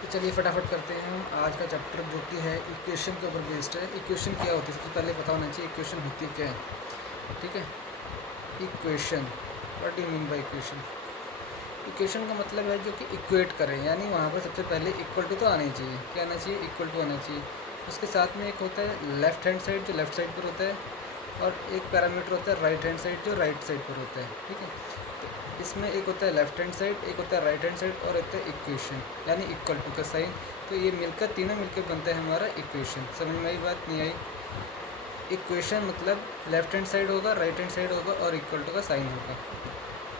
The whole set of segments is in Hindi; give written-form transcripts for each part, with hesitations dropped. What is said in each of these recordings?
तो चलिए फटाफट करते हैं हम आज का चैप्टर जो कि है इक्वेशन के ऊपर बेस्ड है। इक्वेशन क्या होती है सबसे पहले पता होना चाहिए इक्वेशन होती क्या है। ठीक है, equation what do you mean by equation. Equation का मतलब है जो कि इक्वेट करें, यानी वहाँ पर सबसे पहले इक्वल टू तो आना ही चाहिए। क्या आना चाहिए? इक्वल टू आना चाहिए। उसके साथ में एक होता है लेफ़्ट हैंड साइड जो लेफ़्ट साइड पर होता है, और एक पैरामीटर होता है राइट हैंड साइड जो राइट साइड पर होता है। ठीक है, तो इसमें एक होता है लेफ़्ट हैंड साइड, एक होता है राइट हैंड साइड, और होता है इक्वेशन यानी इक्वल टू का साइन। तो ये मिलकर तीनों मिलकर बनता है हमारा इक्वेशन। समझ में आई बात? नहीं आई? इक्वेशन मतलब लेफ़्ट हैंड साइड होगा, राइट हैंड साइड होगा और इक्वल टू का साइन होगा।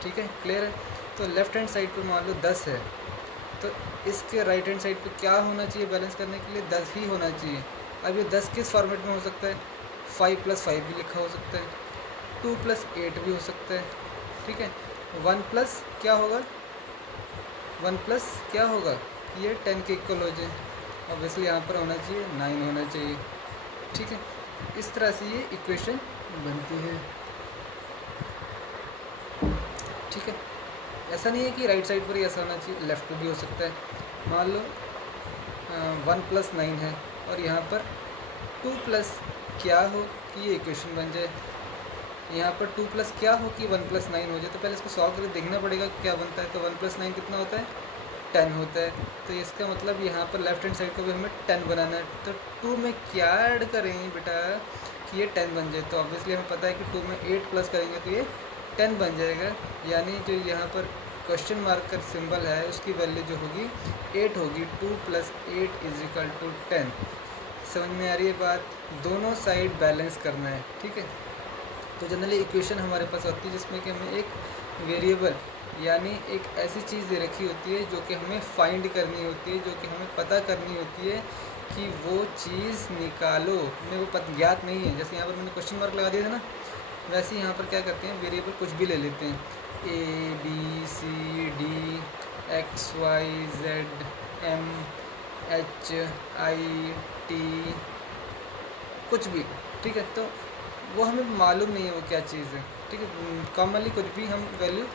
ठीक है, क्लियर है? तो लेफ़्ट हैंड साइड पर मान लो 10 है, तो इसके राइट हैंड साइड पे क्या होना चाहिए बैलेंस करने के लिए? 10 ही होना चाहिए। अब ये 10 किस फॉर्मेट में हो सकता है? 5 + 5 भी लिखा हो सकता है, 2 + 8 भी हो सकता है। ठीक है, 1 प्लस क्या होगा? 1 प्लस क्या होगा? ये 10 के इक्वल हो जाए। ऑब्वियसली यहाँ पर होना चाहिए 9 होना चाहिए। ठीक है, इस तरह से ये इक्वेशन बनती है। ठीक है, ऐसा नहीं है कि राइट साइड पर ही ऐसा होना चाहिए, लेफ़्ट पर भी हो सकता है। मान लो 1 + 9 है और यहाँ पर 2 प्लस क्या हो कि ये इक्वेशन बन जाए। यहाँ पर 2 प्लस क्या हो कि 1 + 9 हो जाए। तो पहले इसको सॉल्व करके देखना पड़ेगा कि क्या बनता है। तो 1 + 9 कितना होता है? 10 होता है। तो इसका मतलब यहाँ पर लेफ्ट हैंड साइड को भी हमें 10 बनाना है। तो 2 में क्या ऐड करें बेटा कि ये 10 बन जाए? तो ऑब्वियसली हमें पता है कि 2 में 8 प्लस करेंगे तो ये 10 बन जाएगा। यानी जो यहाँ पर क्वेश्चन मार्क का सिंबल है उसकी वैल्यू जो होगी 8 होगी। 2 + 8 = 10। समझ में आ रही है बात? दोनों साइड बैलेंस करना है। ठीक है, तो जनरली इक्वेशन हमारे पास होती है जिसमें कि हमें एक वेरिएबल यानी एक ऐसी चीज़ दे रखी होती है जो कि हमें फाइंड करनी होती है, जो कि हमें पता करनी होती है कि वो चीज़ निकालो। हमें वो ज्ञात नहीं है। जैसे यहाँ पर मैंने क्वेश्चन मार्क लगा दिया था ना, वैसे ही यहाँ पर क्या करते हैं, वेरिएबल कुछ भी ले लेते हैं, ABCD XYZMHIT कुछ भी। ठीक है, तो वो हमें मालूम नहीं है वो क्या चीज़ है। ठीक है, कॉमनली कुछ भी हम वैल्यू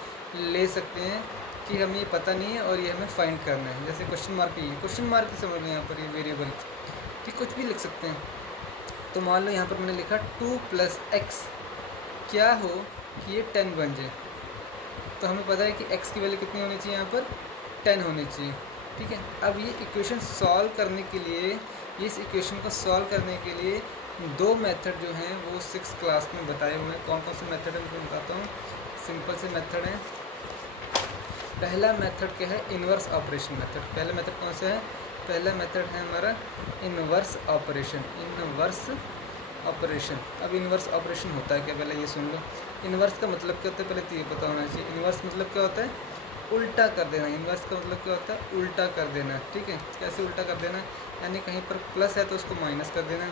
ले सकते हैं कि हमें ये पता नहीं है और ये हमें फाइंड करना है। जैसे क्वेश्चन मार्क ले, क्वेश्चन मार्क की समझ लें यहाँ पर ये वेरिएबल, ठीक, कुछ भी लिख सकते हैं। तो मान लो यहाँ पर मैंने लिखा 2 + x क्या हो कि ये 10 बन जाए। तो हमें पता है कि x की वैल्यू कितनी होनी चाहिए? यहाँ पर 10 होनी चाहिए। ठीक है, अब ये इक्वेशन सॉल्व करने के लिए, इस इक्वेशन को सॉल्व करने के लिए दो मेथड जो हैं वो 6th क्लास में बताए हुए हैं। कौन कौन से मेथड है मैं बताता हूँ। सिंपल से मेथड है। पहला मेथड क्या है? Inverse operation method. पहला मेथड कौन सा है? पहला मेथड है हमारा इन्वर्स ऑपरेशन। Inverse operation. अब इन्वर्स ऑपरेशन होता है क्या, पहले ये सुन लो। इन्वर्स का मतलब क्या होता है पहले तो ये पता होना चाहिए। इन्वर्स मतलब क्या होता है? उल्टा कर देना। इन्वर्स का मतलब क्या होता है? उल्टा कर देना। ठीक है, कैसे उल्टा कर देना? यानी कहीं पर प्लस है तो उसको माइनस कर देना,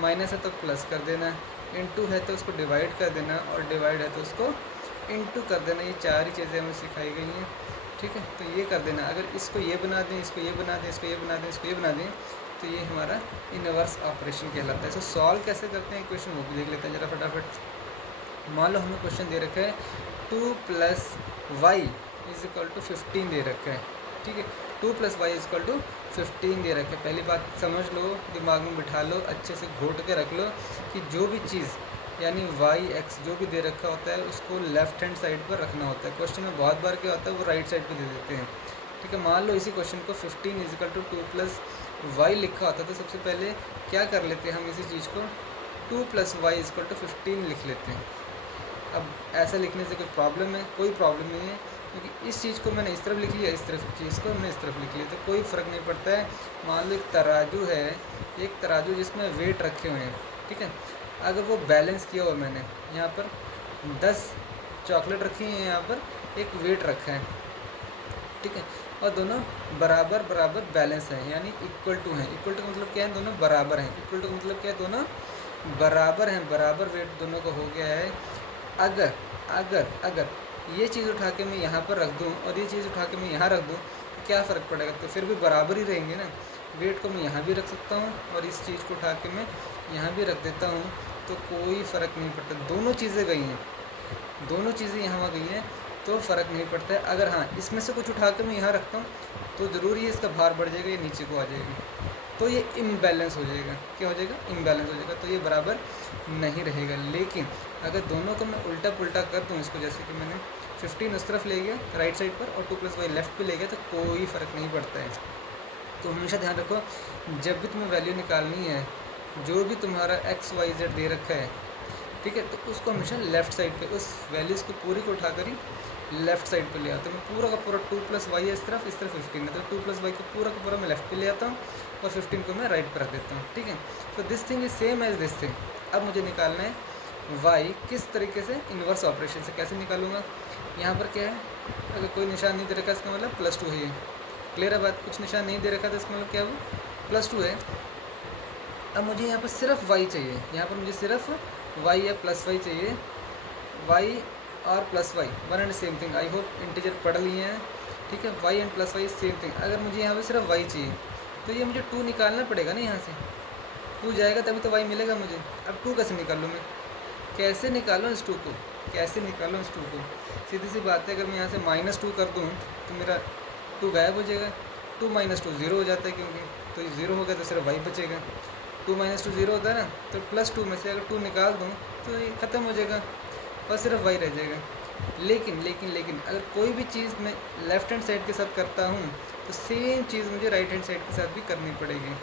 माइनस है तो प्लस कर देना, इनटू है तो उसको डिवाइड कर देना, और डिवाइड है तो उसको इनटू कर देना। ये चार ही चीज़ें हमें सिखाई गई हैं। ठीक है, तो ये कर देना। अगर इसको ये बना दें, इसको ये बना दें, इसको ये बना दें, इसको ये बना दें, तो ये हमारा इन्वर्स ऑपरेशन कहलाता है। इसको सॉल्व कैसे करते हैं इक्वेशन वो भी देख लेते हैं ज़रा फटाफट। मान लो हमें क्वेश्चन दे रखा है 2 + y = 15 दे रखा है। ठीक है, 2 + y = 15 दे रखा है। पहली बात समझ लो, दिमाग में बिठा लो, अच्छे से घोट के रख लो कि जो भी चीज़ यानी y x जो भी दे रखा होता है उसको लेफ़्ट हैंड साइड पर रखना होता है। क्वेश्चन में बहुत बार क्या होता है वो राइट साइड पर दे देते हैं। ठीक है, मान लो इसी क्वेश्चन को 15 = 2 + y लिखा होता है तो सबसे पहले क्या कर लेते हैं हम इसी चीज़ को 2 + y = 15 लिख लेते हैं। अब ऐसा लिखने से कोई प्रॉब्लम है? कोई प्रॉब्लम नहीं है, क्योंकि इस चीज़ को मैंने इस तरफ लिख लिया, इस तरफ चीज़ को मैंने इस तरफ लिख लिया, तो कोई फ़र्क नहीं पड़ता है। मान लो एक तराजू है, एक तराजू जिसमें वेट रखे हुए हैं। ठीक है, अगर वो बैलेंस किया हुआ मैंने यहाँ पर 10 चॉकलेट रखी हैं, यहाँ पर एक वेट रखा है। ठीक है, और दोनों बराबर बराबर बैलेंस हैं यानी इक्वल टू हैं। इक्वल टू का मतलब क्या है? दोनों बराबर हैं। इक्वल टू का मतलब क्या है? दोनों बराबर हैं, बराबर वेट दोनों का हो गया है। अगर अगर अगर ये चीज़ उठा के मैं यहाँ पर रख दूँ और ये चीज़ उठा के मैं यहाँ रख दूँ तो क्या फ़र्क पड़ेगा? तो फिर भी बराबर ही रहेंगे ना। वेट को मैं यहाँ भी रख सकता हूँ और इस चीज़ को उठा के मैं यहाँ भी रख देता हूँ, तो कोई फ़र्क नहीं पड़ता। दोनों चीज़ें गई हैं, दोनों चीज़ें यहाँ गई हैं तो फ़र्क नहीं पड़ता है। अगर हाँ इसमें से कुछ उठा के मैं यहाँ रखता हूँ तो ज़रूरी है इसका भार बढ़ जाएगा, ये नीचे को आ जाएगा, तो ये इम्बैलेंस हो जाएगा। क्या हो जाएगा? इम्बैलेंस हो जाएगा, तो ये बराबर नहीं रहेगा। लेकिन अगर दोनों को मैं उल्टा पुल्टा कर दूँ इसको, जैसे कि मैंने 15 उस तरफ ले गया राइट साइड पर और 2 + y लेफ़्ट पे ले गया, तो कोई फ़र्क नहीं पड़ता है। तो हमेशा ध्यान रखो, जब भी तुम्हें वैल्यू निकालनी है, जो भी तुम्हारा x y z दे रखा है, ठीक है, तो उसको हमेशा लेफ़्ट साइड पे, उस वैल्यूज़ को पूरी को उठाकर ही लेफ़्ट साइड पे ले आता हूँ। मैं पूरा का पूरा 2 + y है इस तरफ 15 है, तो 2 + y को पूरा मैं लेफ़्ट पे ले आता हूँ और 15 को मैं राइट पर रख देता हूँ, ठीक है। तो this thing is same as this thing. अब मुझे निकालना है y किस तरीके से, इन्वर्स ऑपरेशन से। कैसे निकालूंगा? यहाँ पर क्या है, अगर कोई निशान नहीं दे रखा इसका मतलब +2 है। ये क्लियर है बात? कुछ निशान नहीं दे रखा तो इसका मतलब क्या हुआ? +2 है। अब मुझे यहाँ पर सिर्फ y चाहिए, यहाँ पर मुझे सिर्फ y या +y चाहिए। y और +y one and same thing. I hope integer पढ़ लिए हैं, ठीक है। y and +y same thing. अगर मुझे यहाँ पर सिर्फ y चाहिए तो ये मुझे 2 निकालना पड़ेगा ना, यहाँ से 2 जाएगा तभी तो y मिलेगा मुझे। अब 2 कैसे निकालूँ मैं? कैसे निकालूँ इस 2 को? कैसे निकालूँ इस 2 को? सीधी सी बात है, अगर मैं यहाँ से -2 कर दूँ तो मेरा 2 गायब हो जाएगा। 2 - 2 0 हो जाता है, क्योंकि तो 0 हो गया तो सिर्फ y बचेगा। 2 - 2 0 होता है ना, तो +2 में से अगर 2 निकाल दूँ तो ये ख़त्म हो जाएगा और सिर्फ y रह जाएगा। लेकिन अगर कोई भी चीज़ मैं लेफ़्ट हैंड साइड के साथ करता हूँ तो सेम चीज़ मुझे राइट हैंड साइड के साथ भी करनी पड़ेगी,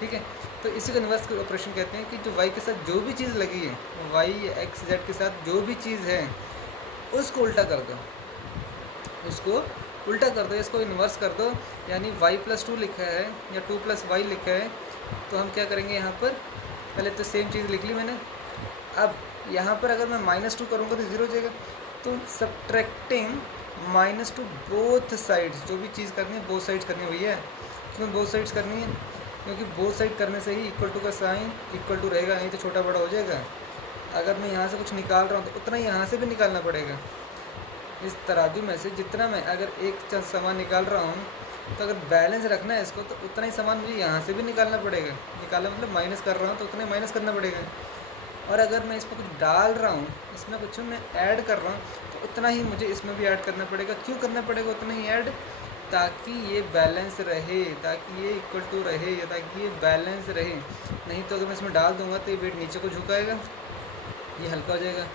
ठीक है। तो इसी को इन्वर्स ऑपरेशन कहते हैं कि जो y के साथ जो भी चीज़ लगी है, y x z के साथ जो भी चीज़ है उसको उल्टा कर दो, उसको उल्टा कर दो, इसको इन्वर्स कर दो। यानी y + 2 लिखा है या 2 + y लिखा है, तो हम क्या करेंगे यहाँ पर, पहले तो सेम चीज़ लिख ली मैंने। अब यहाँ पर अगर मैं -2 करूँगा तो 0 हो जाएगा। तो सब्ट्रैक्टिंग -2 बोथ साइड्स, जो भी चीज़ करनी है बोथ साइड्स करनी है भैया। क्यों बोथ साइड्स करनी है? क्योंकि बोथ साइड करने से ही इक्वल टू का साइन इक्वल टू रहेगा, नहीं तो छोटा बड़ा हो जाएगा। अगर मैं यहाँ से कुछ निकाल रहा हूँ तो उतना ही यहाँ से भी निकालना पड़ेगा। इस तराजू में से जितना मैं अगर एक सामान निकाल रहा हूँ, तो अगर बैलेंस रखना है इसको तो उतना ही सामान मुझे यहाँ से भी निकालना पड़ेगा। निकालना मतलब माइनस कर रहा हूँ तो उतना ही माइनस करना पड़ेगा। और अगर मैं इसमें कुछ डाल रहा हूँ, इसमें कुछ मैं ऐड कर रहा हूँ, तो उतना ही मुझे इसमें भी ऐड करना पड़ेगा। क्यों करना पड़ेगा उतना ही ऐड? ताकि ये बैलेंस रहे, ताकि ये इक्वल टू रहे, या ताकि ये बैलेंस रहे। नहीं तो अगर मैं इसमें डाल दूँगा तो ये वेट नीचे को झुकाएगा, ये हल्का हो जाएगा,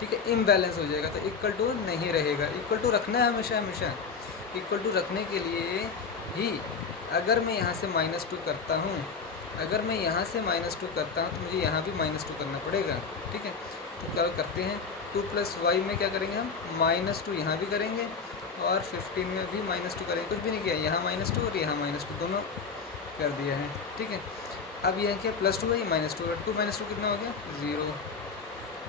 ठीक है, इम्बैलेंस हो जाएगा, तो इक्वल टू नहीं रहेगा। इक्वल टू रखना है हमेशा। इक्वल टू रखने के लिए ही अगर मैं यहाँ से -2 करता हूँ, अगर मैं यहाँ से -2 करता हूँ तो मुझे यहाँ भी -2 करना पड़ेगा, ठीक है। तो क्या करते हैं, 2 + y में क्या करेंगे हम, -2 यहाँ भी करेंगे और 15 में भी -2 करेंगे। कुछ भी नहीं किया, यहाँ -2 और यहाँ -2 दोनों कर दिया है, ठीक है। अब यह क्या +2 है, ये -2 है, 2 - 2 कितना हो गया, 0।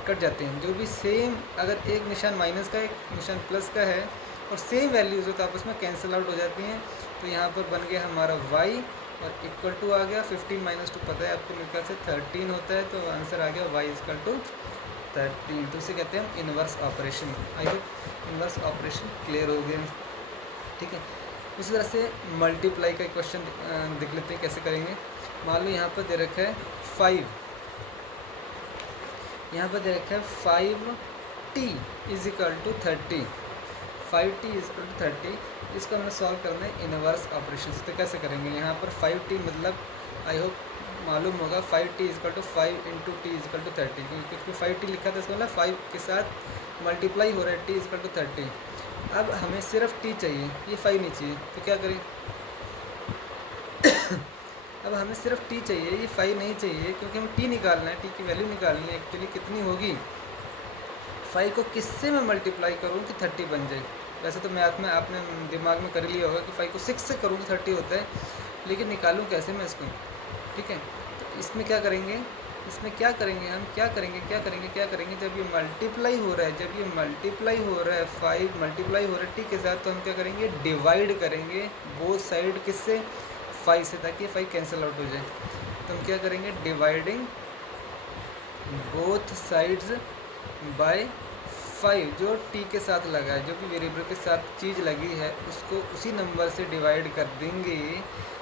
कट जाते हैं। जो भी सेम, अगर एक निशान माइनस का एक निशान प्लस का है और सेम वैल्यूज़ हो तो आपस में कैंसिल आउट हो जाती हैं। तो यहाँ पर बन गया हमारा y और इक्वल टू आ गया 15 - 2 पता है आपको मेरे ख्याल से 13 होता है, तो आंसर आ गया y = 13। तो इसे कहते हैं हम inverse operation. I hope inverse operation clear हो गया, ठीक है। उसी तरह से मल्टीप्लाई का क्वेश्चन देख लेते हैं कैसे करेंगे। मान लो यहाँ पर दे रखा है 5, यहाँ पर दे रखा है 5t = 30, 5t = 30। इसको हमें सॉल्व करना है इन्वर्स ऑपरेशन से। तो कैसे करेंगे, यहाँ पर 5t मतलब आई होप मालूम होगा 5t = 5 × t = 30, क्योंकि 5t लिखा था, इसका मतलब 5 के साथ मल्टीप्लाई हो रहा है, t = 30। अब हमें सिर्फ t चाहिए, ये 5 नहीं चाहिए, तो क्या करें अब हमें सिर्फ t चाहिए, ये 5 नहीं चाहिए, क्योंकि हमें t निकालना है, t की वैल्यू निकालनी है। एक्चुअली कितनी होगी, 5 को किससे मैं मल्टीप्लाई करूँ कि 30 बन जाए। वैसे तो मैथ में आपने दिमाग में कर लिया होगा कि 5 को 6 से करूँ तो 30 होता है, लेकिन निकालूँ कैसे मैं इसको, ठीक है। तो इसमें क्या करेंगे, इसमें क्या करेंगे हम, क्या करेंगे जब ये मल्टीप्लाई हो रहा है, जब ये मल्टीप्लाई हो रहा है 5 मल्टीप्लाई हो रहा है t के साथ, तो हम क्या करेंगे, डिवाइड करेंगे बोथ साइड किससे, 5 से, ताकि 5 कैंसिल आउट हो जाए। तो हम क्या करेंगे, डिवाइडिंग बोथ साइड्स बाय 5। जो t के साथ लगा है, जो भी वेरिएबल के साथ चीज़ लगी है, उसको उसी नंबर से डिवाइड कर देंगे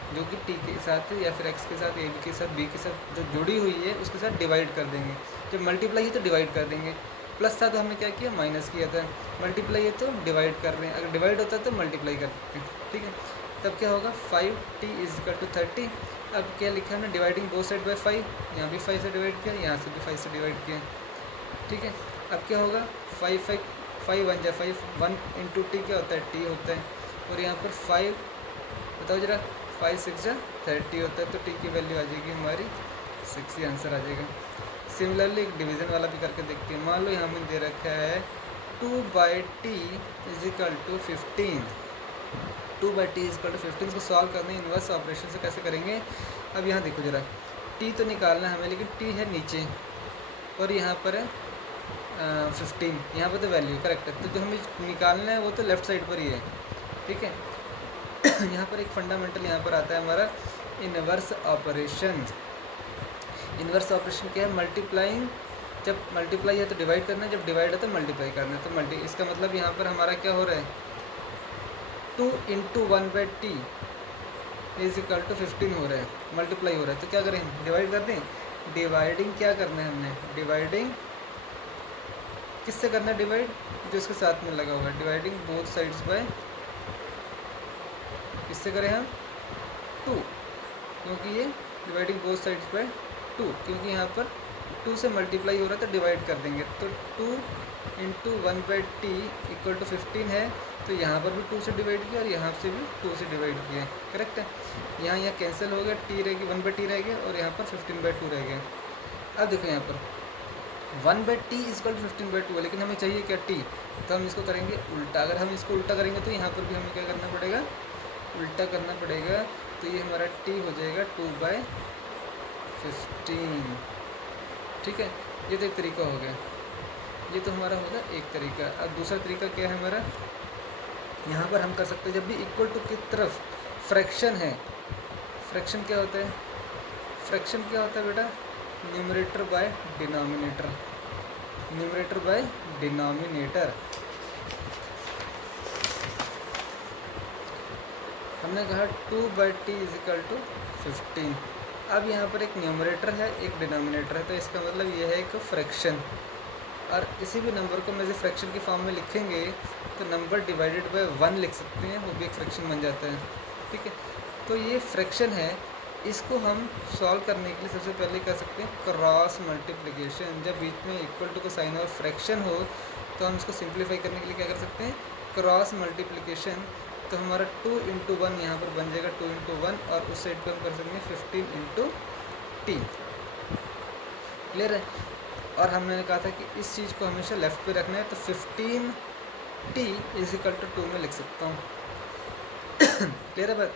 जो कि t के साथ या फिर x के साथ, a के साथ, b के साथ जो जुड़ी हुई है उसके साथ डिवाइड कर देंगे। जब मल्टीप्लाई है तो डिवाइड कर देंगे, प्लस था तो हमने क्या किया, माइनस किया था। मल्टीप्लाई है तो डिवाइड कर रहे हैं, अगर डिवाइड होता है तो मल्टीप्लाई कर देते हैं, ठीक है। तब क्या होगा 5t इज इक्वल टू 30। अब क्या लिखा है हमने, डिवाइडिंग बोथ साइड बाय 5, यहाँ भी 5 से डिवाइड किया, यहाँ से भी 5 से डिवाइड किया, ठीक है। अब क्या होगा 5 1 जा 5, 1 इंटू टी क्या होता है, टी होता है, और यहाँ पर 5 बताओ जरा, 5 6 जा 30 होता है, तो टी की वैल्यू आ जाएगी हमारी 6, ही आंसर आ जाएगा। सिमिलरली एक डिवीज़न वाला भी करके देखते हैं। मान लो यहाँ हमें दे रखा है 2/t is equal to 15, 2/t is equal to 15 को सॉल्व करने इन्वर्स ऑपरेशन से कैसे करेंगे। अब यहाँ देखो जरा, t तो निकालना है हमें, लेकिन t है नीचे और यहाँ पर है 15, यहाँ पर तो वैल्यू करेक्ट है, तो जो हमें निकालना है वो तो लेफ़्ट साइड पर ही है, ठीक है। यहाँ पर एक फंडामेंटल यहाँ पर आता है हमारा इन्वर्स ऑपरेशन। इन्वर्स ऑपरेशन क्या है, मल्टीप्लाइंग, जब मल्टीप्लाई है तो डिवाइड करना है, जब डिवाइड है तो मल्टीप्लाई करना है, तो इसका मतलब यहाँ पर हमारा क्या हो रहा है, 2 into 1/t is equal to 15 हो रहा है, मल्टीप्लाई हो रहा है, तो क्या करें, डिवाइड कर दें। डिवाइडिंग क्या करना है हमने, डिवाइडिंग किससे करना है, डिवाइड जो इसके साथ में लगा हुआ है, डिवाइडिंग बोथ साइड्स बाय, किससे करें हम, 2, क्योंकि ये डिवाइडिंग बोथ साइड्स बाय 2, क्योंकि यहाँ पर 2 से मल्टीप्लाई हो रहा है तो डिवाइड कर देंगे, तो 2 इंटू 1/t इक्वल टू 15 है, तो यहाँ पर भी 2 से डिवाइड किया और यहाँ से भी 2 से डिवाइड किया, करेक्ट है। यहाँ कैंसिल हो गया, t रहेगी 1/t रह गया और यहाँ पर 15/2 रह गया। अब देखो यहाँ पर 1/t इज इक्वल टू 15/2 है, लेकिन हमें चाहिए क्या, t, तो हम इसको करेंगे उल्टा। अगर हम इसको उल्टा करेंगे तो यहाँ पर भी हमें क्या करना पड़ेगा, उल्टा करना पड़ेगा, तो ये हमारा t हो जाएगा 2/15, ठीक है। ये तो एक तरीका हो गया, ये तो हमारा होगा एक तरीका। अब दूसरा तरीका क्या है हमारा, यहाँ पर हम कर सकते हैं, जब भी इक्वल टू की तरफ फ्रैक्शन है, फ्रैक्शन क्या होता है, फ्रैक्शन क्या होता है बेटा, numerator by denominator, numerator by denominator. हमने कहा 2/t इज इक्वल टू 15। अब यहाँ पर एक न्यूमरेटर है, एक डिनोमिनेटर है, तो इसका मतलब ये है एक फ्रैक्शन, और किसी भी नंबर को हम जैसे फ्रैक्शन की फॉर्म में लिखेंगे तो नंबर डिवाइडेड बाय 1 लिख सकते हैं, वो भी एक फ्रैक्शन बन जाता है, ठीक है। तो ये फ्रैक्शन है, इसको हम सॉल्व करने के लिए सबसे पहले कर सकते हैं क्रॉस मल्टीप्लिकेशन। जब बीच में इक्वल टू का साइन और फ्रैक्शन हो तो हम इसको सिंप्लीफाई करने के लिए क्या कर सकते हैं, क्रॉस मल्टीप्लिकेशन। तो हमारा 2 इंटू 1 यहाँ पर बन जाएगा 2 इंटू 1, और उस साइड पर हम कर सकते हैं 15 इंटू t, क्लियर है। और हमने कहा था कि इस चीज़ को हमेशा लेफ़्ट पे रखना है, तो 15t इज इक्वल टू 2 में लिख सकता हूँ, क्लियर है बात।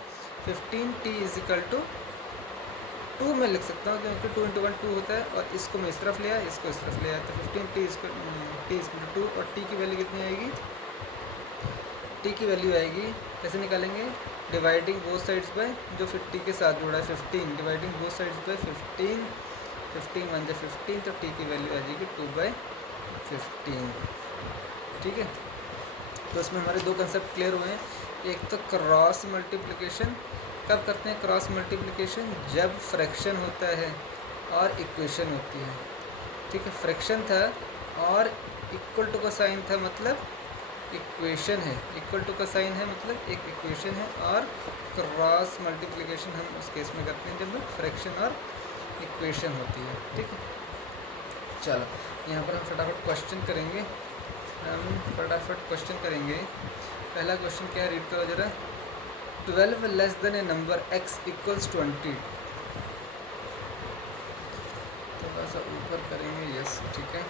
15t इज इक्वल टू 2 में लिख सकता हूँ, क्योंकि 2 इंटू 1 2 होता है, और इसको मैं इस तरफ ले आया, इसको इस तरफ ले आया, तो 15t इज इक्वल टू 2, और t की वैल्यू कितनी आएगी, t की वैल्यू आएगी, कैसे निकालेंगे, डिवाइडिंग बोथ साइड्स बाय, जो फिर t के साथ जुड़ा है 15, डिवाइडिंग बोथ साइड्स बाय 15, 15 1 15, तो t की वैल्यू आ जाएगी 2/15, ठीक है। तो इसमें हमारे दो कंसेप्ट क्लियर हुए हैं। एक तो क्रॉस मल्टीप्लिकेशन, कब करते हैं क्रॉस मल्टीप्लिकेशन, जब फ्रैक्शन होता है और इक्वेशन होती है, ठीक है। फ्रैक्शन था और इक्वल टू का साइन था, मतलब इक्वेशन है, इक्वल टू का साइन है मतलब एक इक्वेशन है, और क्रॉस मल्टीप्लिकेशन हम उस केस में करते हैं जब फ्रैक्शन और इक्वेशन होती है, ठीक है। चलो यहाँ पर हम फटाफट क्वेश्चन करेंगे, पहला क्वेश्चन क्या है, रीड करो जरा। 12 लेस देन ए नंबर x इक्वल्स 20, थोड़ा सा ऊपर करेंगे, यस ठीक है।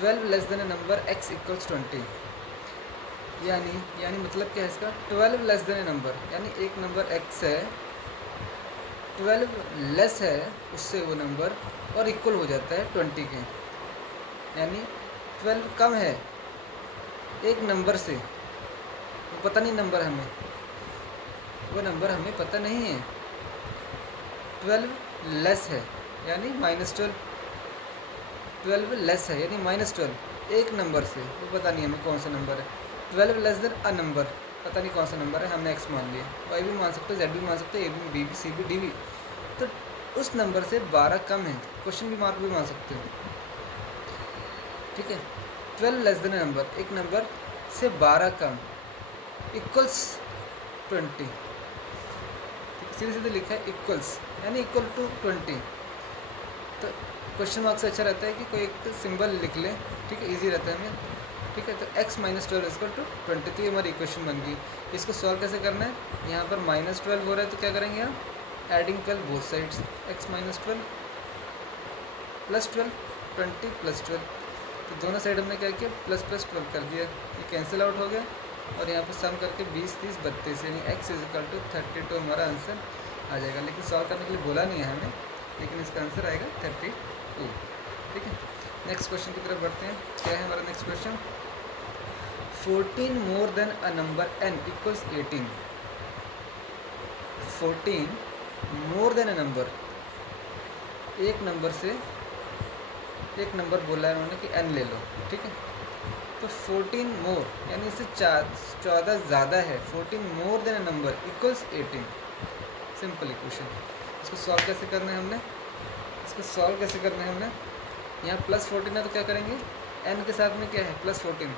12 लेस देन ए नंबर x इक्वल्स 20, यानी मतलब क्या है इसका, 12 लेस देन ए नंबर, यानी एक नंबर x है, 12 लेस है उससे वो नंबर, और इक्वल हो जाता है 20 के, यानी 12 कम है एक नंबर से, वो पता नहीं नंबर हमें, वो नंबर हमें पता नहीं है, 12 लेस है यानी -12, 12 लेस है यानी -12 एक नंबर से, वो पता नहीं हमें कौन सा नंबर है। 12 लेस देन अ नंबर, पता नहीं कौन सा नंबर है, हमने x मान लिया, y भी मान सकते हो, z भी मान सकते हो, a भी, b भी, c भी, d भी, तो उस नंबर से 12 कम है, क्वेश्चन भी मार्क भी मान सकते हो, ठीक है। 12 लेस देन अ नंबर, एक नंबर से 12 कम इक्वल्स 20। सीधे सीधे लिखा है इक्वल्स यानी इक्वल टू 20। तो क्वेश्चन मार्क से अच्छा रहता है कि कोई एक तो सिंबल लिख लें, ठीक है, इजी रहता है हमें, ठीक है। तो x माइनस 12 इक्वल टू 20, तो ये हमारी इक्वेशन बन गई। इसको सॉल्व कैसे करना है, यहाँ पर -12 हो रहा है तो क्या करेंगे हम, adding 12 both sides, x minus 12 plus 12 20 plus 12, तो दोनों साइड हमने क्या किया प्लस प्लस 12 कर दिया, ये कैंसिल आउट हो गया और यहाँ पर सम करके 20 30 32 यानी x इज इक्वल टू 32 हमारा आंसर आ जाएगा। लेकिन सॉल्व करने के लिए बोला नहीं है हमें, लेकिन इसका आंसर आएगा 32, ठीक है। नेक्स्ट क्वेश्चन की तरफ बढ़ते हैं। क्या है हमारा next question, 14 more than a number n equals 18। 14 more than a number, एक नंबर से एक नंबर बोला है उन्होंने कि n ले लो, ठीक है। तो 14 मोर यानी इससे 14 ज़्यादा है, 14 more than a number equals 18, simple equation. इसको सॉल्व कैसे करना है हमने, इसको सॉल्व कैसे करना है हमने, यहाँ प्लस 14 है तो क्या करेंगे, n के साथ में क्या है plus 14,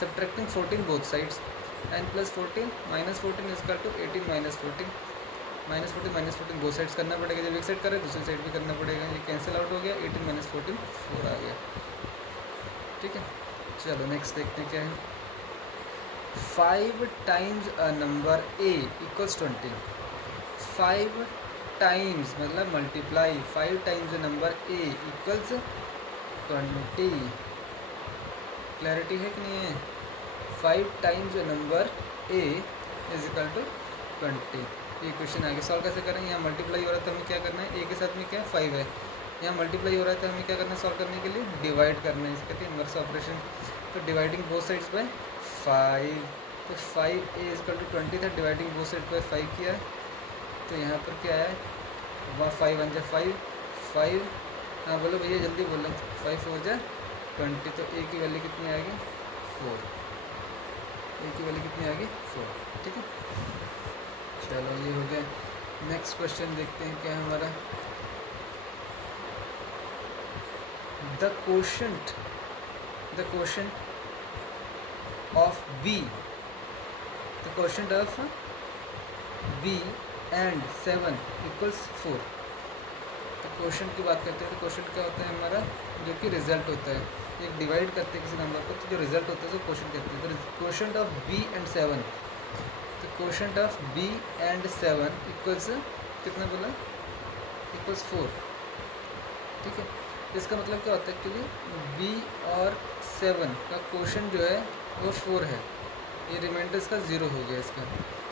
subtracting 14 both sides, n plus 14 minus 14 is equal to 18 minus 14, minus 14 minus 14 both sides करना पड़ेगा, जब एक साइड करें दूसरी साइड भी करना पड़ेगा, ये कैंसिल आउट हो गया, 18 माइनस 14 4 आ गया, ठीक है। चलो नेक्स्ट देखते हैं क्या है, 5 times a number a equals 20। 5 times मतलब multiply, 5 times a number a equals 20। Clarity है कि नहीं है, 5 times a number a is equal to 20। ये क्वेश्चन आगे सॉल्व कैसे करें, यहाँ मल्टीप्लाई हो रहा है तो हमें क्या करना है, a के साथ में क्या 5 है, यहाँ मल्टीप्लाई हो रहा है तो हमें क्या करना है सॉल्व करने के लिए, डिवाइड करना है, इसका इनवर्स ऑपरेशन। तो डिवाइडिंग बोथ साइड्स बाय 5, तो 5 a इजकल टू 20 था, डिवाइडिंग बोथ साइड बाय 5 किया, तो यहाँ पर क्या आया, 5 1 जा 5, हाँ बोलो भैया जल्दी बोलो, 5 4 जा 20, तो a की वैल्यू कितनी आएगी 4, a की वैल्यू कितनी आएगी 4, ठीक है। चलो ये हो गया। नेक्स्ट क्वेश्चन देखते हैं क्या है हमारा, the quotient of b, the quotient of b and 7 equals 4। तो क्वोशंट की बात करते हैं, तो क्वोशंट क्या होता है हमारा, जो कि रिजल्ट होता है, एक डिवाइड करते हैं किसी नंबर को तो जो रिजल्ट होता है तो क्वोशंट कहते हैं। तो क्वोशंट ऑफ b एंड 7, तो quotient of b and 7 equals कितना बोला, इक्वल्स 4, ठीक है। इसका मतलब क्या होता है, एक्चुअली b और 7 का क्वोशंट जो है वो 4 है, ये रिमाइंडर इसका 0 हो गया इसका,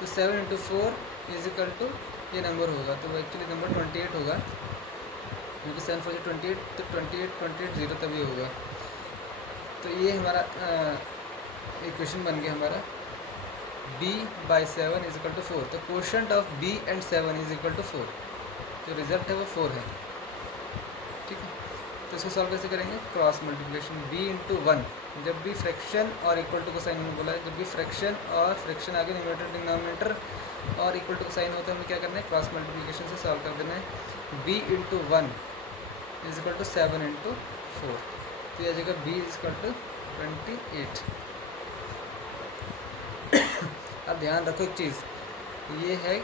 तो 7 इंटू 4 इज इक्वल टू ये नंबर होगा, तो एक्चुअली नंबर 28 होगा, क्योंकि 7 4 28, तो 28 0 तभी होगा। तो ये हमारा इक्वेशन बन गया हमारा b by 7 is equal to 4। तो quotient of b and 7 is equal to 4, जो रिजल्ट है वो 4 है, ठीक है। तो इसको सॉल्व कैसे करेंगे, क्रॉस मल्टीप्लिकेशन, b इंटू 1, जब भी फ्रैक्शन और इक्वल टू को साइन में बोला है, जब भी फ्रैक्शन और फ्रैक्शन आगे न्यूमरेटर डिनोमिनेटर और इक्वल टू को साइन होता है, हमें क्या करना है क्रॉस मल्टीप्लिकेशन से सॉल्व कर देना है। b into 1 is equal to 7 into 4, तो यह जगह b इज इक्वल टू 28। अब ध्यान रखो एक चीज़, ये है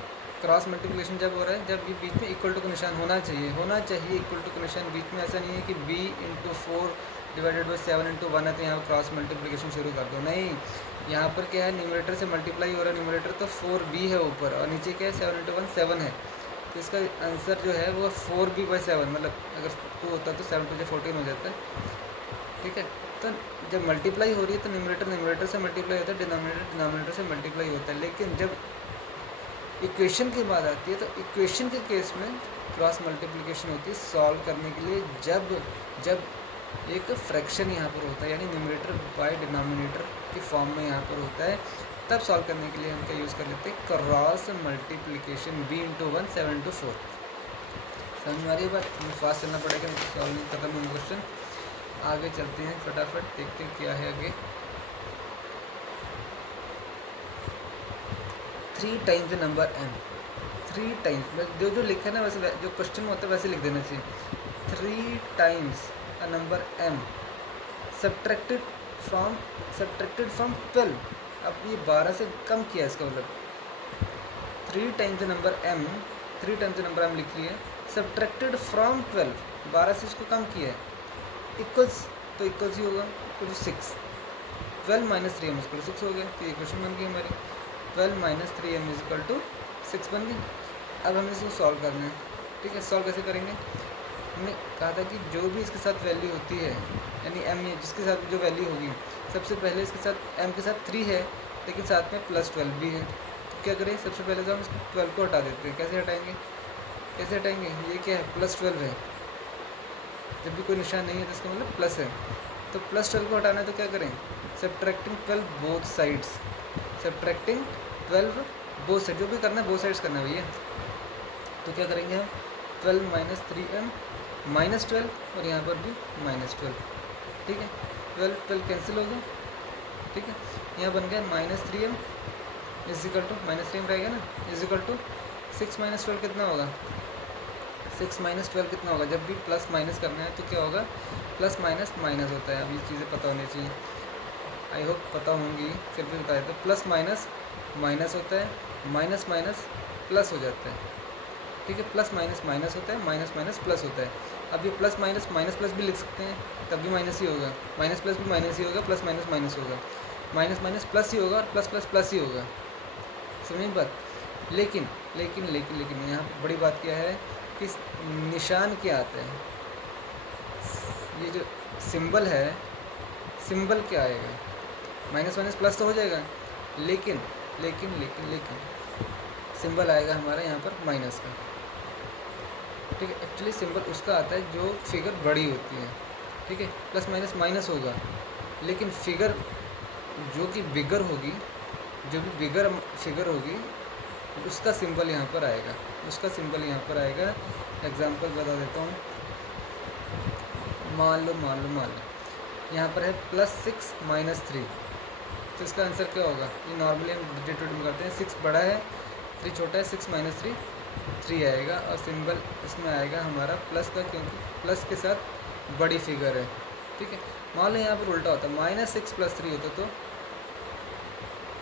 क्रॉस मल्टीप्लिकेशन जब हो रहा है जब भी बीच में इक्वल टू का निशान होना चाहिए इक्वल टू का निशान बीच में, ऐसा नहीं है कि b into 4 divided by 7 into 1 है तो यहाँ क्रॉस मल्टीप्लिकेशन शुरू कर दो, नहीं, यहाँ पर क्या है न्यूमरेटर से मल्टीप्लाई हो रहा है, न्यूमरेटर तो 4b है ऊपर और नीचे क्या है 7 इंटू 1 7 है, तो इसका आंसर जो है वो 4b बाई 7, मतलब अगर 2 होता तो 7 2 14 हो जाता है, ठीक है। तो जब मल्टीप्लाई हो रही है तो न्यूमरेटर से मल्टीप्लाई होता है, डिनोमिनेटर से मल्टीप्लाई होता है, लेकिन जब इक्वेशन की बात आती है तो इक्वेशन के केस में क्रॉस मल्टीप्लिकेशन होती है सॉल्व करने के लिए, जब एक फ्रैक्शन यहाँ पर होता है, यानी न्यूमरेटर बाय डिनोमिनेटर की फॉर्म में यहाँ पर होता है, तब सॉल्व करने के लिए हम क्या यूज़ कर लेते हैं cross multiplication, b into 1 7 into 4। समझ में आ रही है बात, हमें फास्ट चलना पड़ेगा, सॉल्व खत्म होगा क्वेश्चन, आगे चलते हैं फटाफट देखते हैं क्या है आगे। 3 times the number m, 3 times जो लिखा है ना वैसे, जो क्वेश्चन में होता है वैसे लिख देना चाहिए, 3 times a number m subtracted from subtracted from 12। अब ये 12 से कम किया है, इसका मतलब 3 times the number m, 3 times the number m लिख लिया, सब्ट्रैक्टेड फ्रॉम 12, 12 से इसको कम किया है, इक्वल्स, तो इक्वल्स ही होगा equal to 6, 12 minus 3m equal to 6 हो गया। तो ये क्वेश्चन बन गई हमारी, 12 माइनस 3m इक्वल टू 6 बन गई। अब हमें इसको सॉल्व करना है, ठीक है। सॉल्व कैसे करेंगे, हमने कहा था कि जो भी इसके साथ वैल्यू होती है, यानी m जिसके साथ जो वैल्यू होगी, सबसे पहले इसके साथ m के साथ 3 है, लेकिन साथ में प्लस 12 भी है, तो क्या करें, सबसे पहले तो हम इसको 12 को हटा देते हैं। कैसे हटाएंगे, कैसे हटाएंगे, ये क्या है, प्लस 12 है, जब भी कोई निशान नहीं है तो इसका मतलब प्लस है, तो प्लस 12 को हटाना है तो क्या करें, subtracting 12 both sides, subtracting 12 both side, जो भी करना है बोथ साइड्स करना है भैया। तो क्या करेंगे हम, 12 माइनस 3m माइनस 12, और यहाँ पर भी माइनस 12, ठीक है, 12 कैंसिल हो गया, ठीक है। यहाँ बन गया minus 3m is equal to, minus 3m रहेगा ना, इजिकल टू 6 माइनस 12 कितना होगा, 6 माइनस 12 कितना होगा, जब भी प्लस माइनस करना है तो क्या होगा, प्लस माइनस माइनस होता है। अब ये चीज़ें पता होनी चाहिए, आई होप पता होंगी, फिर भी बता देते, प्लस माइनस माइनस होता है, माइनस माइनस प्लस हो जाता है, ठीक है, प्लस माइनस माइनस होता है, माइनस माइनस प्लस होता है। अब ये प्लस माइनस माइनस प्लस भी लिख सकते हैं, तब भी माइनस ही होगा, माइनस प्लस भी माइनस ही होगा, प्लस माइनस माइनस होगा, माइनस माइनस प्लस ही होगा, और प्लस प्लस प्लस ही होगा, समझ बात। लेकिन लेकिन लेकिन लेकिन यहाँ बड़ी बात क्या है कि निशान क्या आता है, ये जो सिंबल है, सिंबल क्या आएगा, माइनस माइनस प्लस तो हो जाएगा, लेकिन लेकिन लेकिन लेकिन सिंबल आएगा हमारा यहाँ पर माइनस का, ठीक है। एक्चुअली सिंबल उसका आता है जो फिगर बड़ी होती है, ठीक है, प्लस माइनस माइनस होगा, लेकिन फिगर जो कि बिगर होगी, जो भी बिगर फिगर होगी, उसका सिंबल यहाँ पर आएगा, उसका सिंबल यहाँ पर आएगा। एग्जांपल बता देता हूँ, मान लो यहाँ पर है +6 माइनस 3, तो इसका आंसर क्या होगा, ये नॉर्मली हम डिजिट में करते हैं, 6 बड़ा है 3 छोटा है, 6 माइनस 3 आएगा, और सिंबल इसमें आएगा हमारा प्लस का, क्योंकि प्लस के साथ बड़ी फिगर है, ठीक है। मान लो यहाँ पर उल्टा होता, -6 + 3 होता, तो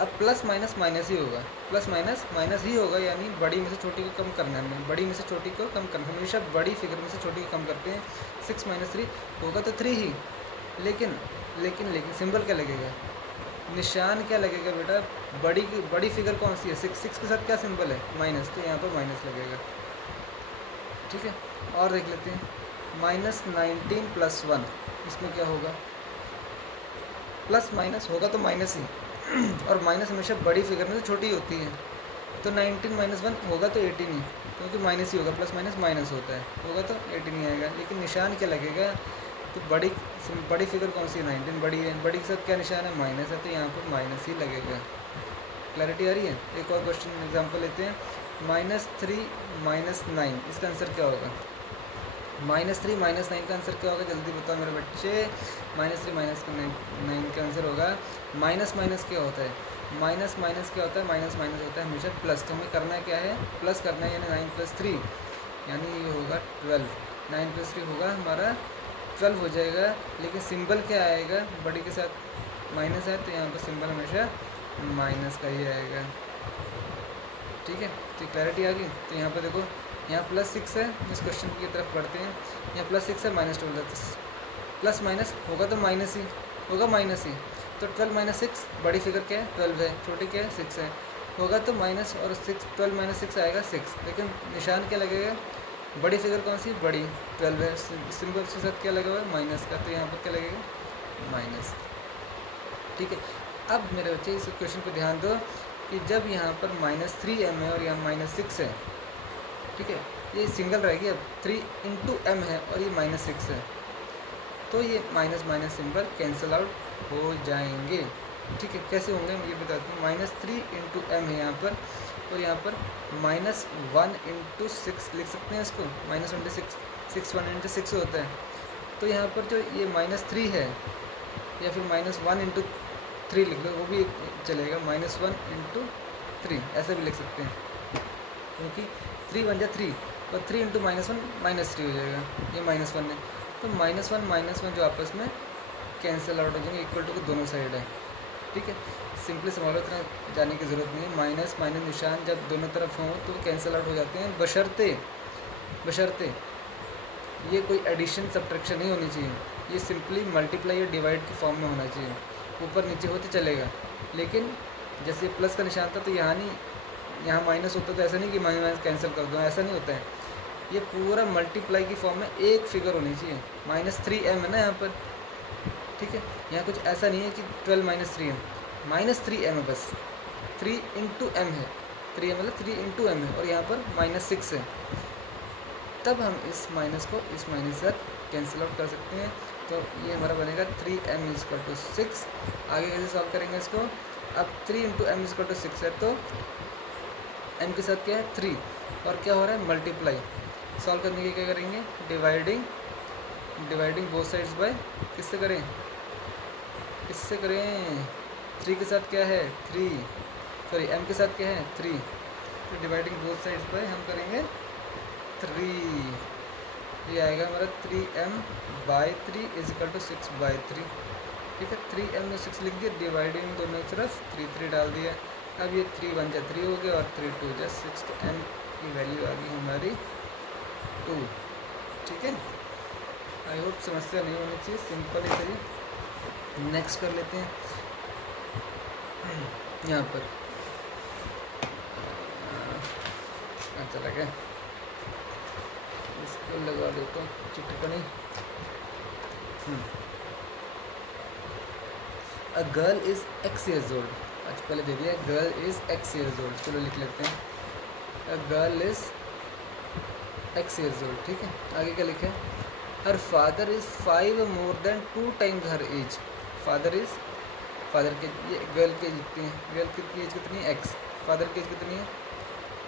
अब प्लस माइनस माइनस ही होगा, प्लस माइनस माइनस ही होगा, यानी बड़ी में से छोटी को कम करना है हमें, बड़ी में से छोटी को कम करना, हमेशा बड़ी फिगर में से छोटी को कम करते हैं। 6 माइनस 3 होगा तो 3 ही, लेकिन लेकिन लेकिन सिंबल क्या लगेगा, निशान क्या लगेगा बेटा, बड़ी फिगर कौन सी है, 6 के साथ क्या सिंबल है, माइनस, तो यहाँ पर माइनस लगेगा, ठीक है। और देख लेते हैं, -19 + 1, इसमें क्या होगा, प्लस माइनस होगा तो माइनस ही, और माइनस हमेशा बड़ी फिगर में से छोटी होती है, तो 19 - 1 होगा तो 18 ही, क्योंकि माइनस ही होगा, प्लस माइनस माइनस होता है, होगा तो 18 ही आएगा। लेकिन निशान क्या लगेगा, तो बड़ी फिगर कौन सी है, 19 बड़ी है, बड़ी के साथ क्या निशान है, माइनस है, तो यहाँ पर माइनस ही लगेगा। क्लैरिटी आ रही है। एक और क्वेश्चन एग्जाम्पल लेते हैं, -3 - 9, इसका आंसर क्या होगा, -3 - 9 का आंसर क्या होगा, जल्दी बताओ मेरे बच्चे। -3 - 9 का आंसर होगा, माइनस माइनस क्या होता है, माइनस माइनस क्या होता है, माइनस माइनस होता है हमेशा प्लस, तो हमें करना क्या है, प्लस करना है, यानी 9 + 3, यानी ये होगा 12, 9 + 3 होगा हमारा 12 हो जाएगा। लेकिन सिंबल क्या आएगा, बड़ी के साथ माइनस है, तो यहाँ पर सिंबल हमेशा माइनस का ही आएगा, ठीक है। तो क्लैरिटी आ गई। तो यहाँ पर देखो, यहाँ +6 है, इस क्वेश्चन की तरफ बढ़ते हैं, यहाँ +6 है, -12 है, प्लस माइनस होगा तो माइनस ही होगा, माइनस ही, तो 12 - 6 बड़ी फिगर क्या है, 12 है, छोटी क्या है, 6 है, होगा तो माइनस, और 12 - 6 आएगा 6, लेकिन निशान क्या लगेगा, बड़ी फिगर कौन सी, बड़ी 12 है, सिंबल के साथ क्या लगा हुआ है, माइनस का, तो यहाँ पर क्या लगेगा, माइनस, ठीक है। अब मेरे बच्चे इस क्वेश्चन पर ध्यान दो कि जब यहाँ पर -3m है और यहाँ -6 है, ठीक है, ये सिंगल रहेगी, अब 3 × m है और ये -6 है, तो ये minus minus symbol cancel out हो जाएंगे, ठीक है। कैसे होंगे ये बताता हूँ, -3 × m है यहाँ पर, और यहाँ पर -1 × 6 लिख सकते हैं इसको, -1 × 6 1 × 6 होता है, तो यहाँ पर जो ये -3 है, या फिर -1 × 3 लिख लो, वो भी चलेगा, -1 × 3 ऐसे भी लिख सकते हैं, क्योंकि 3 × 3, और 3 × -1 -3 हो जाएगा, ये -1 है, तो -1 - 1 जो आपस में कैंसिल आउट हो जाएंगे, इक्वल टू के दोनों साइड है, ठीक है। सिंपली संभालो, इतना जाने की ज़रूरत नहीं है। माइनस माइनस निशान जब दोनों तरफ हों तो कैंसिल आउट हो जाते हैं, बशर्ते ये कोई एडिशन सब्ट्रैक्शन नहीं होनी चाहिए, ये सिंपली मल्टीप्लाई या डिवाइड की फॉर्म में होना चाहिए। ऊपर नीचे होते चलेगा, लेकिन जैसे प्लस का निशान था तो यहाँ नहीं, यहाँ माइनस होता तो ऐसा नहीं कि माइनस माइनस कैंसिल कर दो, ऐसा नहीं होता है। ये पूरा मल्टीप्लाई की फॉर्म में एक फिगर होनी चाहिए। -3m है ना यहाँ पर, ठीक है। यहाँ कुछ ऐसा नहीं है कि 12 -3m, -3m है बस, 3 × m है, 3m मतलब 3 × m है, और यहाँ पर -6 है। तब हम इस माइनस को इस माइनस से कैंसिल आउट कर सकते हैं। तो ये हमारा बनेगा 3m = 6। आगे कैसे सॉल्व करेंगे इसको? अब 3 × m = 6 है, तो m के साथ क्या है 3, और क्या हो रहा है मल्टीप्लाई। सॉल्व करने के क्या करेंगे? डिवाइडिंग बोथ साइड्स बाय, किससे करें 3 के साथ क्या है 3, सॉरी m के साथ क्या है 3, तो डिवाइडिंग बोथ साइड्स बाय हम करेंगे 3, ये आएगा हमारा 3m/3 = 6/3, ठीक है। 3m में 6 लिख दिया, डिवाइडिंग दोनों तरफ 3 डाल दिया। अब ये 3 1 जा 3 हो गया, और 3 2 जा 6, तो m की वैल्यू आ गई हमारी 2, ठीक है। आई होप समस्या नहीं होनी चाहिए, सिंपल ही सही। नेक्स्ट कर लेते हैं यहाँ पर, चला गया, इसको लगा देता हूँ चिटकनी। A girl is X years old, आज पहले दे दिया girl is X years old, चलो लिख लेते हैं a girl is X years old, ठीक है। आगे क्या लिखा है? Her father is 5 more than 2 times her age. Father के, ये गर्ल की एज लिखते हैं, गर्ल की एज कितनी है X, फादर की एज कितनी है,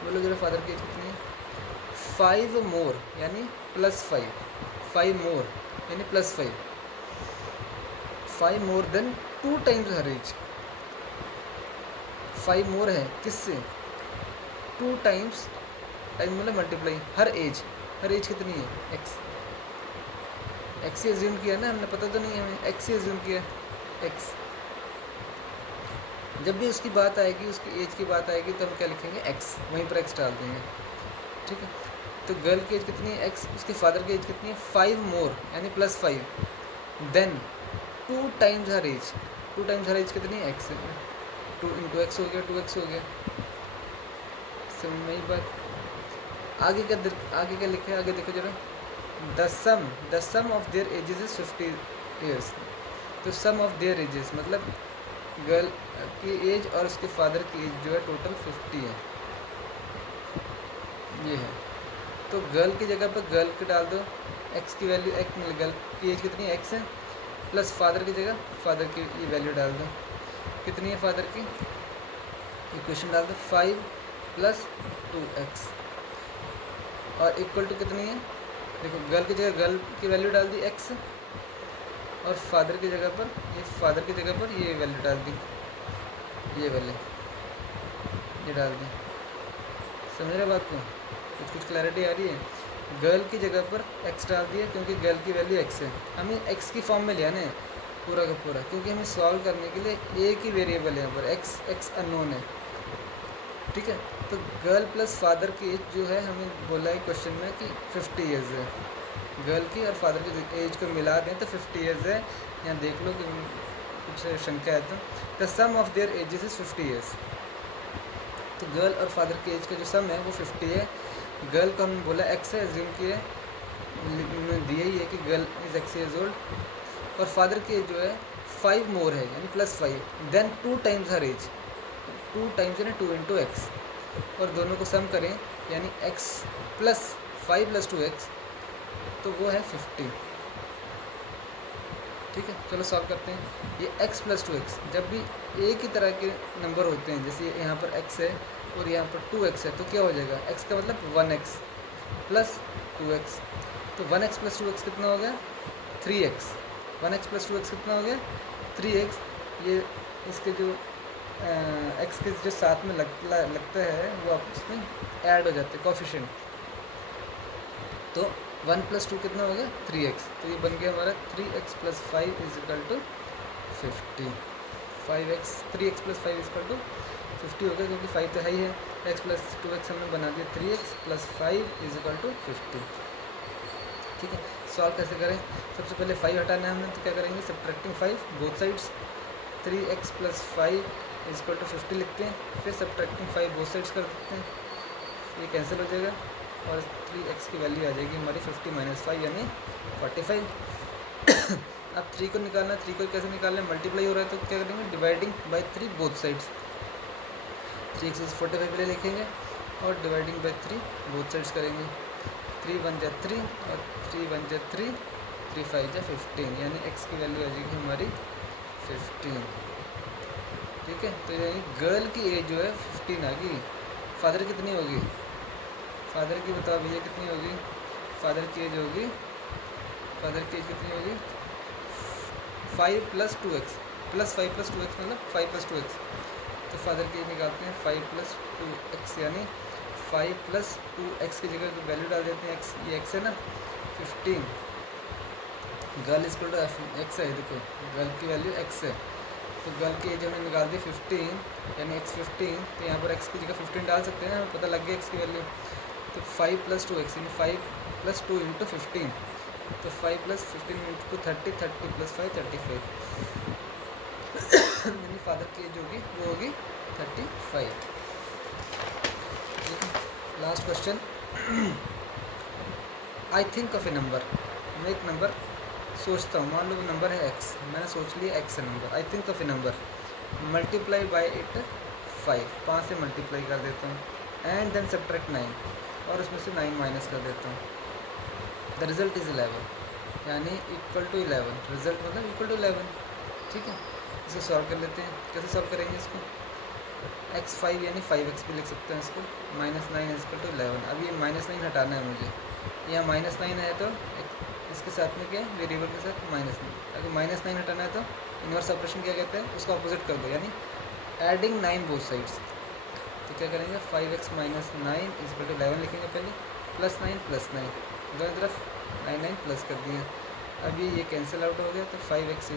बोलो जरा फादर की एज कितनी है 5 more यानी +5, 5 more यानी +5, 5 more than 2 times her as. 5 more है किससे? 2 times, टाइम मतलब मल्टीप्लाई, हर एज कितनी है x से एज्यूम किया ना हमने, पता तो नहीं है हमें, x से एज्यूम किया x। जब भी उसकी बात आएगी, उसकी एज की बात आएगी, तो हम क्या लिखेंगे x, वहीं पर x डाल देंगे, ठीक है। तो गर्ल की एज कितनी है x, उसके फादर की एज कितनी है 5 more यानी +5, then 2 times her as, 2 times her as कितनी है x, 2 × x हो गया, 2x हो गया, समझ में ही बात। आगे क्या लिखा है, आगे देखो जरा, the sum of their ages is 50 years। तो सम ऑफ देयर एजेस मतलब गर्ल की एज और उसके फादर की एज जो है टोटल 50 है, ये है। तो गर्ल की जगह पर गर्ल के डाल दो, x की वैल्यू x, गर्ल की एज कितनी x है, प्लस फादर की जगह फादर की ये वैल्यू डाल दो, कितनी है फादर की, इक्वेशन डाल दो 5 + 2x, और इक्वल टू कितनी है, देखो गर्ल की जगह गर्ल की वैल्यू डाल दी x, और फादर की जगह पर ये वैल्यू डाल दी, ये वाले ये डाल दी। समझ रहे बात को? कुछ क्लैरिटी आ रही है? गर्ल की जगह पर x डाल दिया, क्योंकि गर्ल की वैल्यू x है, हमें x की फॉर्म में लिया ना पूरा का पूरा, क्योंकि हमें सॉल्व करने के लिए एक ही वेरिएबल है यहाँ पर, x अननोन है, ठीक है। तो गर्ल प्लस फादर की एज जो है, हमें बोला है क्वेश्चन में कि 50 years है, गर्ल की और फादर की एज को मिला दें तो 50 years है। यहाँ देख लो कि कुछ शंका है तो the sum of their ages is 50 years। तो गर्ल और फादर की एज का जो सम है वो 50 है। गर्ल को हमने बोला x है, एज्यूम किए दिया ही है कि girl is X years old, और फादर की एज जो है 5 more है यानी +5, then 2 times her as, 2 times यानी 2 × x, और दोनों को सम करें यानी x + 5 + 2x, तो वो है 50, ठीक है। चलो सॉल्व करते हैं। ये x + 2x जब भी एक ही तरह के नंबर होते हैं, जैसे यहाँ पर x है और यहाँ पर 2x है, तो क्या हो जाएगा, x का मतलब 1x + 2x, तो 1x + 2x कितना हो गया 3x, 1x + 2x कितना हो गया 3x। ये इसके जो x के जो साथ में लगता है वो आपस में ऐड हो जाते हैं कोफिशिएंट, तो 1 + 2 कितना हो गया 3x, तो ये बन गया हमारा 3x + 5 = 50। 5x 3x + 5 = 50 हो गया, क्योंकि 5 तो है ही है। x + 2x हमने बना दिया 3x + 5 = 50। ठीक है, सॉल्व कैसे करें? सबसे पहले 5 हटाना है हमने, तो क्या करेंगे, सब्ट्रैक्टिंग 5 बोथ साइड्स। 3x + 5 = 50 लिखते हैं, फिर सब्ट्रैक्टिंग 5 बोथ साइड्स कर देते हैं, ये कैंसिल हो जाएगा और 3x की वैल्यू आ जाएगी हमारी 50 - 5 यानी 45। अब 3 को निकालना है, 3 को कैसे निकालना है, मल्टीप्लाई हो रहा है तो क्या करेंगे, dividing by 3 both sides. 3x = 45 पहले लिखेंगे और डिवाइडिंग बाय 3 बोथ साइड्स करेंगे। 3 × 1 = 3 और 3 × 1 = 3, 3 × 5 = 15, यानी x की वैल्यू आ जाएगी हमारी 15। ठीक है, तो यानी गर्ल की एज जो है 15 आ गई। फादर कितनी होगी, फादर की बताओ भैया कितनी होगी? फादर की एज होगी, फादर की एज कितनी होगी, 5 + 2x + 5 + 2x मतलब 5 + 2x। तो फादर की एज निकालते हैं 5 + 2x, यानी 5 + 2x की जगह वैल्यू डाल देते हैं, x ये x है ना 15। गर्ल = x है, देखो गर्ल की वैल्यू x है, तो गर्ल की एज हमने निकाल दी 15 यानी x 15, तो यहाँ पर x की जगह 15 डाल सकते हैं ना, हमें पता लग गया x की वैल्यू। तो 5 + 2x यानी 5 + 2 × 15, तो 5 + 15 × 2 30, 30 + 5 35। यानी फादर की एज होगी वो होगी 35। Last question, I think of A number, मैं एक नंबर सोचता हूँ, मान लो नंबर है x, मैंने सोच लिया x है number. I think of A number, multiply by it 5 से मल्टीप्लाई कर देता हूँ, एंड देन सब्ट्रैक्ट 9 और उसमें से 9 माइनस कर देता हूँ। द रिज़ल्ट इज़ 11, यानी = 11, रिजल्ट मतलब = 11। ठीक है, इसे सॉल्व कर लेते हैं। कैसे सॉल्व करेंगे इसको, x5 यानी 5x भी लिख सकते हैं इसको, -9 = 11। अब ये -9 हटाना है मुझे, यहाँ -9 है तो इसके साथ में क्या है, वेरिएबल के साथ -9। अगर -9 हटाना है तो इन्वर्स ऑपरेशन क्या कहते हैं, उसका अपोजिट कर दो, यानी एडिंग 9 बोथ साइड्स। तो क्या करेंगे, 5x - 9 = 11 लिखेंगे पहले, +9 + 9 दोनों तरफ 9 9 प्लस कर दिए। अब ये कैंसिल आउट हो गया, तो 5x =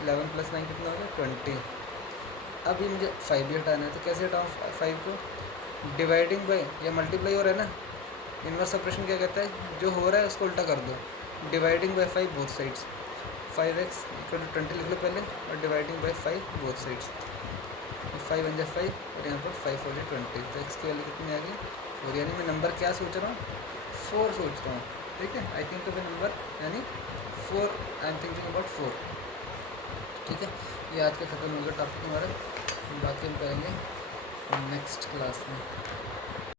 11 + 9 कितना हो गया 20। अब ये मुझे 5 भी हटाना है, तो कैसे हटाऊँ 5 को, डिवाइडिंग बाय या मल्टीप्लाई हो रहा है ना, इन्वर्स ऑपरेशन क्या कहता है, जो हो रहा है उसको उल्टा कर दो, dividing by 5 both sides. 5x = 20 लिख लो पहले और डिवाइडिंग बाय 5 बोथ साइड्स। 5 × 5 और यहाँ पर 5 × 20, तो x की वैल्यू कितनी आ गई 4, यानी मैं नंबर क्या सोच रहा हूँ 4 सोच रहा हूँ। ठीक है, I think of A number यानी 4, आई एम थिंकिंग अबाउट 4। ठीक है, ये आज का ख़त्म हो गया टॉपिक हमारा, बाकी हम करेंगे नेक्स्ट क्लास में।